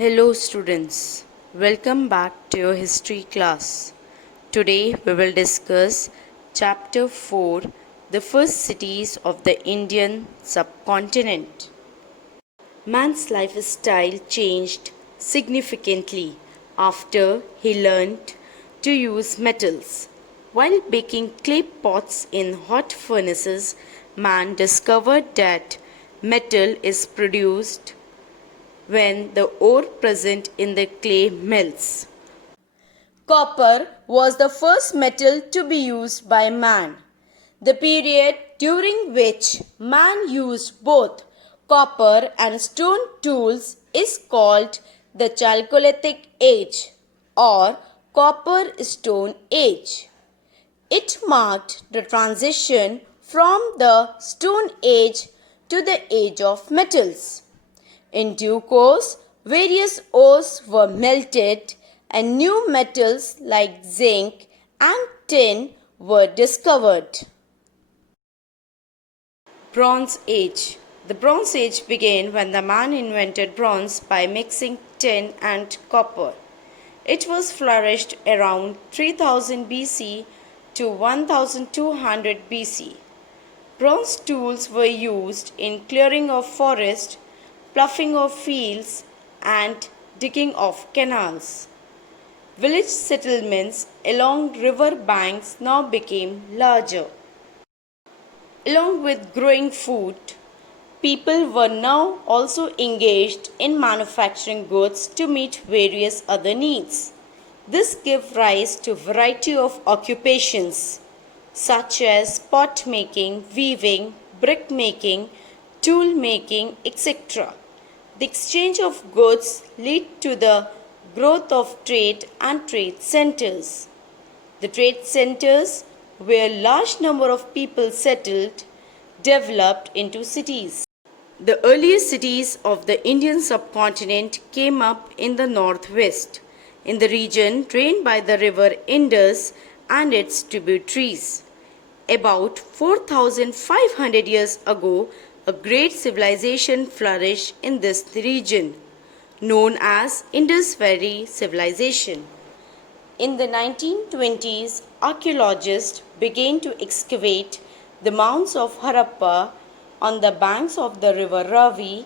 Hello students, welcome back to your history class. Today we will discuss chapter 4, the first cities of the Indian subcontinent. Man's lifestyle changed significantly after he learned to use metals. While baking clay pots in hot furnaces, man discovered that metal is produced when the ore present in the clay melts. Copper was the first metal to be used by man. The period during which man used both copper and stone tools is called the Chalcolithic Age or Copper Stone Age. It marked the transition from the Stone Age to the Age of Metals. In due course, various ores were melted and new metals like zinc and tin were discovered. Bronze Age. The Bronze Age began when the man invented bronze by mixing tin and copper. It was flourished around 3000 BC to 1200 BC. Bronze tools were used in clearing of forest, ploughing of fields, and digging of canals. Village settlements along river banks now became larger. Along with growing food, people were now also engaged in manufacturing goods to meet various other needs. This gave rise to a variety of occupations such as pot making, weaving, brick making, tool making, etc. The exchange of goods led to the growth of trade and trade centers. The trade centers, where a large number of people settled, developed into cities. The earliest cities of the Indian subcontinent came up in the northwest, in the region drained by the river Indus and its tributaries. About 4,500 years ago, a great civilization flourished in this region, known as Indus Valley Civilization. In the 1920s, archaeologists began to excavate the mounds of Harappa on the banks of the river Ravi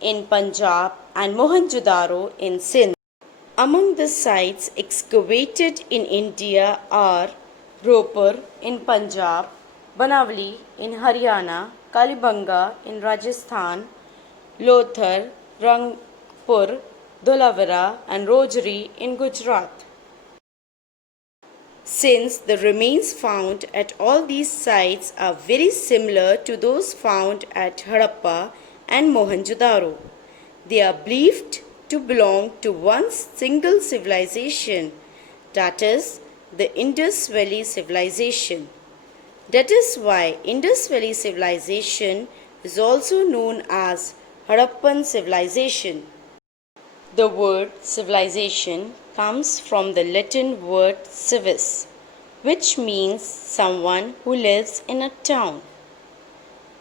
in Punjab and Mohenjo-daro in Sindh. Among the sites excavated in India are Ropar in Punjab, Banavali in Haryana, Kalibanga in Rajasthan, Lothar, Rangpur, Dholavira and Rojri in Gujarat. Since the remains found at all these sites are very similar to those found at Harappa and Mohenjo-daro, they are believed to belong to one single civilization, that is, the Indus Valley Civilization. That is why Indus Valley Civilization is also known as Harappan Civilization. The word civilization comes from the Latin word civis, which means someone who lives in a town.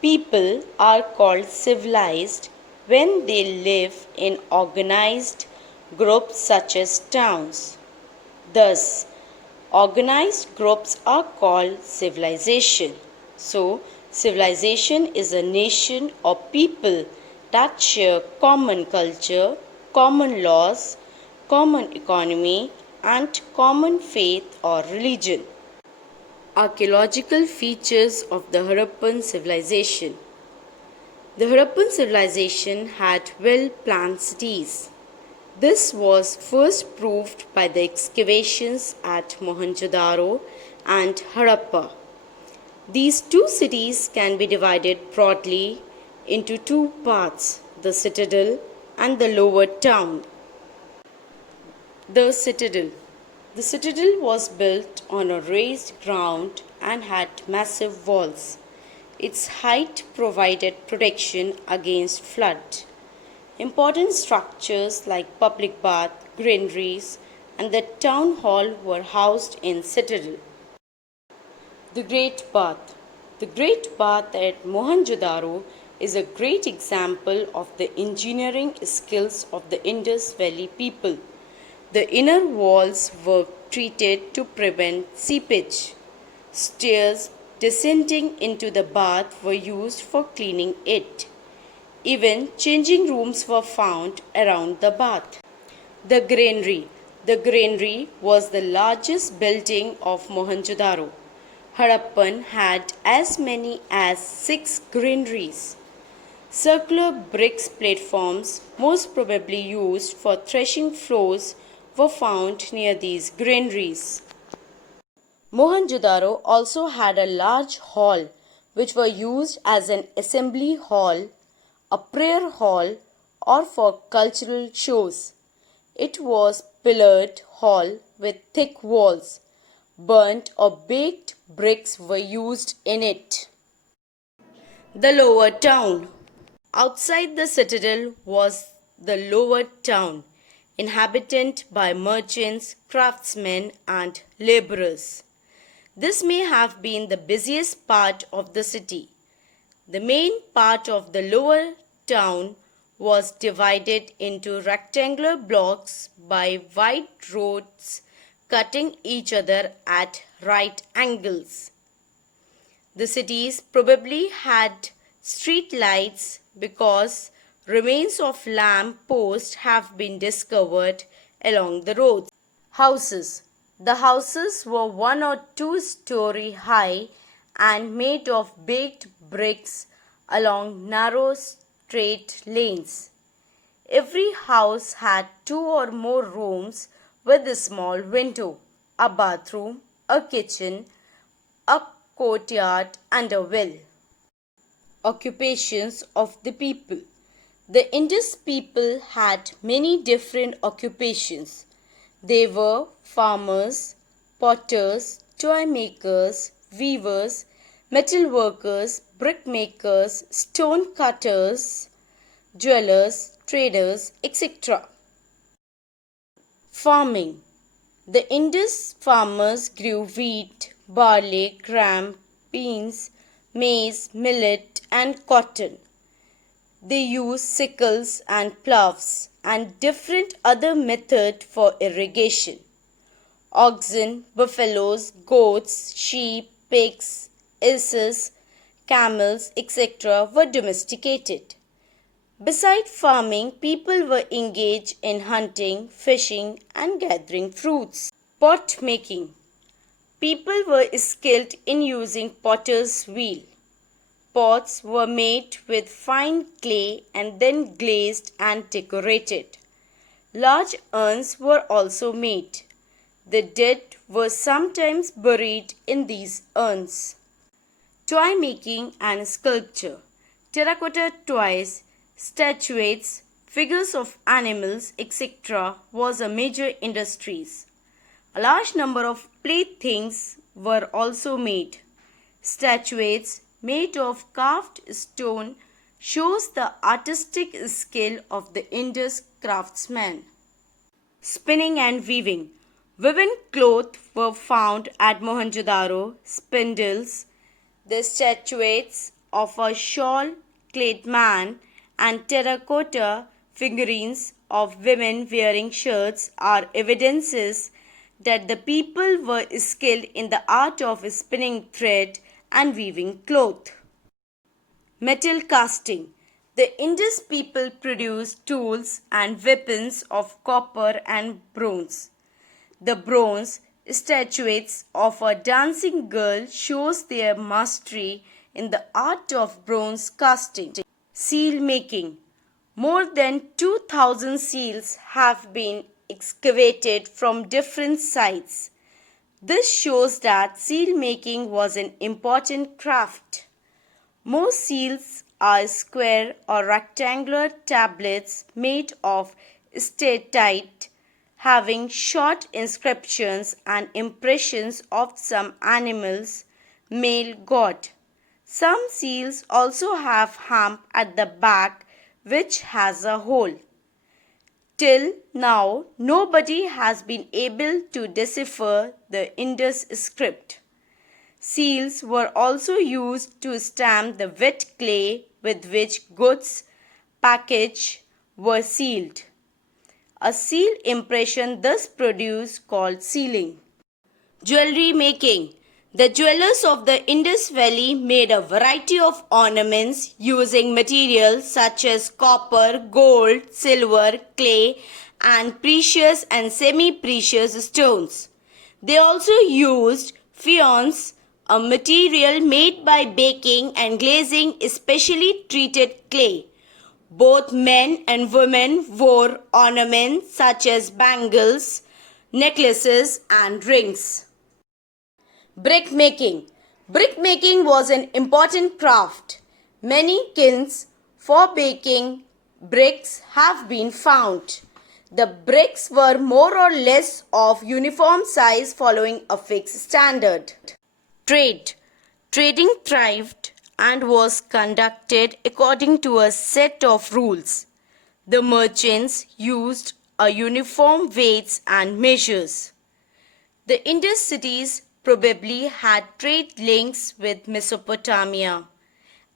People are called civilized when they live in organized groups such as towns. Thus, organized groups are called civilization. So, civilization is a nation or people that share common culture, common laws, common economy, and common faith or religion. Archaeological features of the Harappan civilization. The Harappan civilization had well-planned cities. This was first proved by the excavations at Mohenjo-daro and Harappa. These two cities can be divided broadly into two parts, the citadel and the lower town. The citadel. The citadel was built on a raised ground and had massive walls. Its height provided protection against flood. Important structures like public bath, granaries, and the town hall were housed in citadel. The Great Bath. The Great Bath at Mohenjo-daro is a great example of the engineering skills of the Indus Valley people. The inner walls were treated to prevent seepage. Stairs descending into the bath were used for cleaning it. Even changing rooms were found around the bath. The granary. The granary was the largest building of Mohenjo-daro. Harappan had as many as 6 granaries. Circular bricks platforms, most probably used for threshing floors, were found near these granaries. Mohenjo-daro also had a large hall which were used as an assembly hall, a prayer hall, or for cultural shows. It was pillared hall with thick walls. Burnt or baked bricks were used in it. The lower town. Outside the citadel was the lower town, inhabited by merchants, craftsmen, and laborers. This may have been the busiest part of the city. The main part of the lower town was divided into rectangular blocks by wide roads cutting each other at right angles. The cities probably had street lights because remains of lamp posts have been discovered along the roads. Houses. The houses were 1 or 2 story high and made of baked bricks along narrow straight lanes. Every house had 2 or more rooms with a small window, a bathroom, a kitchen, a courtyard, and a well. Occupations of the people. The Indus people had many different occupations. They were farmers, potters, toy makers, weavers, metal workers, brick makers, stone cutters, jewelers, traders, etc. Farming. The Indus farmers grew wheat, barley, gram, beans, maize, millet, and cotton. They used sickles and ploughs and different other methods for irrigation. Oxen, buffaloes, goats, sheep, pigs, asses, camels, etc. were domesticated. Besides farming, people were engaged in hunting, fishing, and gathering fruits. Pot making. People were skilled in using potter's wheel. Pots were made with fine clay and then glazed and decorated. Large urns were also made. The dead were sometimes buried in these urns. Toy making and sculpture. Terracotta toys, statuettes, figures of animals, etc. was a major industry. A large number of playthings were also made. Statuettes made of carved stone shows the artistic skill of the Indus craftsmen. Spinning and weaving. Woven cloth were found at Mohenjo-daro, spindles, the statuettes of a shawl-clad man, and terracotta figurines of women wearing shirts are evidences that the people were skilled in the art of spinning thread and weaving cloth. Metal casting. The Indus people produced tools and weapons of copper and bronze. The bronze statuettes of a dancing girl shows their mastery in the art of bronze casting. Seal making. More than 2,000 seals have been excavated from different sites. This shows that seal making was an important craft. Most seals are square or rectangular tablets made of steatite, having short inscriptions and impressions of some animal's male god. Some seals also have hump at the back which has a hole. Till now, nobody has been able to decipher the Indus script. Seals were also used to stamp the wet clay with which goods packaged were sealed. A seal impression thus produced called sealing. Jewelry making. The jewelers of the Indus Valley made a variety of ornaments using materials such as copper, gold, silver, clay, and precious and semi-precious stones. They also used faience, a material made by baking and glazing especially treated clay. Both men and women wore ornaments such as bangles, necklaces, and rings. Brick making. Brick making was an important craft. Many kilns for baking bricks have been found. The bricks were more or less of uniform size following a fixed standard. Trade. Trading thrived and was conducted according to a set of rules. The merchants used a uniform weights and measures. The Indus cities probably had trade links with Mesopotamia,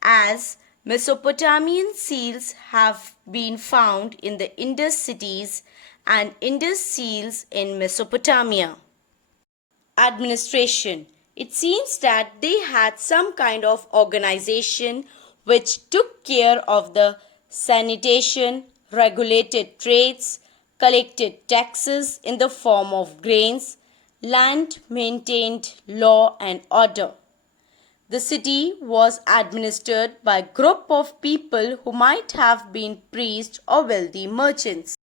as Mesopotamian seals have been found in the Indus cities and Indus seals in Mesopotamia. Administration. It seems that they had some kind of organization which took care of the sanitation, regulated trades, collected taxes in the form of grains, land, maintained law and order. The city was administered by a group of people who might have been priests or wealthy merchants.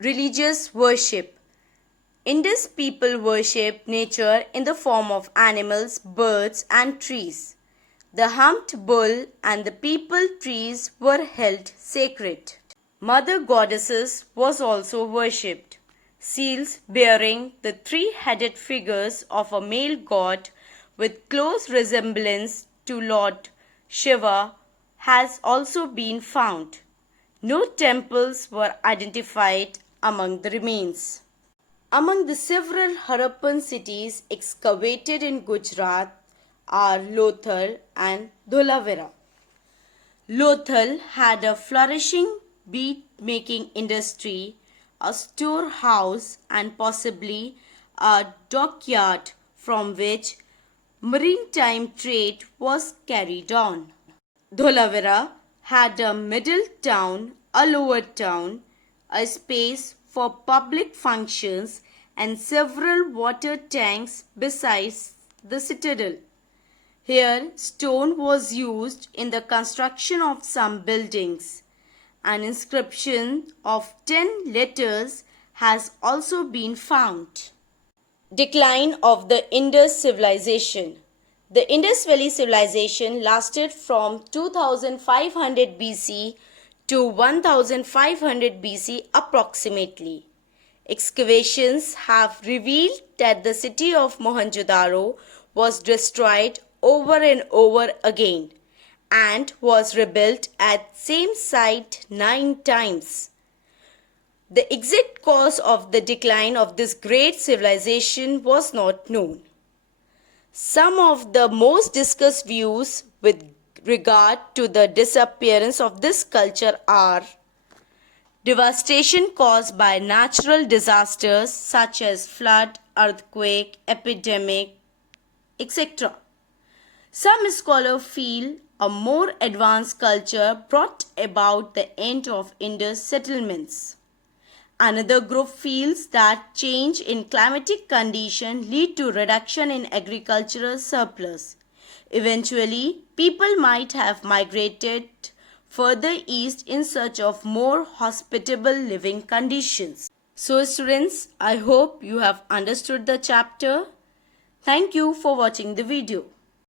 Religious worship. Indus people worshipped nature in the form of animals, birds and trees. The humped bull and the peepal trees were held sacred. Mother goddesses was also worshipped. Seals bearing the three-headed figures of a male god with close resemblance to Lord Shiva has also been found. No temples were identified among the remains. Among the several Harappan cities excavated in Gujarat are Lothal and Dholavira. Lothal had a flourishing bead-making industry, a storehouse and possibly a dockyard from which maritime trade was carried on. Dholavira had a middle town, a lower town, a space for public functions and several water tanks besides the citadel. Here, stone was used in the construction of some buildings. An inscription of 10 letters has also been found. Decline of the Indus civilization. The Indus Valley civilization lasted from 2500 BC to 1500 BC approximately. Excavations have revealed that the city of Mohenjo-daro was destroyed over and over again and was rebuilt at same site 9 times. The exact cause of the decline of this great civilization was not known. Some of the most discussed views with regard to the disappearance of this culture are devastation caused by natural disasters such as flood, earthquake, epidemic, etc. Some scholars feel a more advanced culture brought about the end of Indus settlements. Another group feels that change in climatic conditions lead to reduction in agricultural surplus. Eventually, people might have migrated further east in search of more hospitable living conditions. So students, I hope you have understood the chapter. Thank you for watching the video.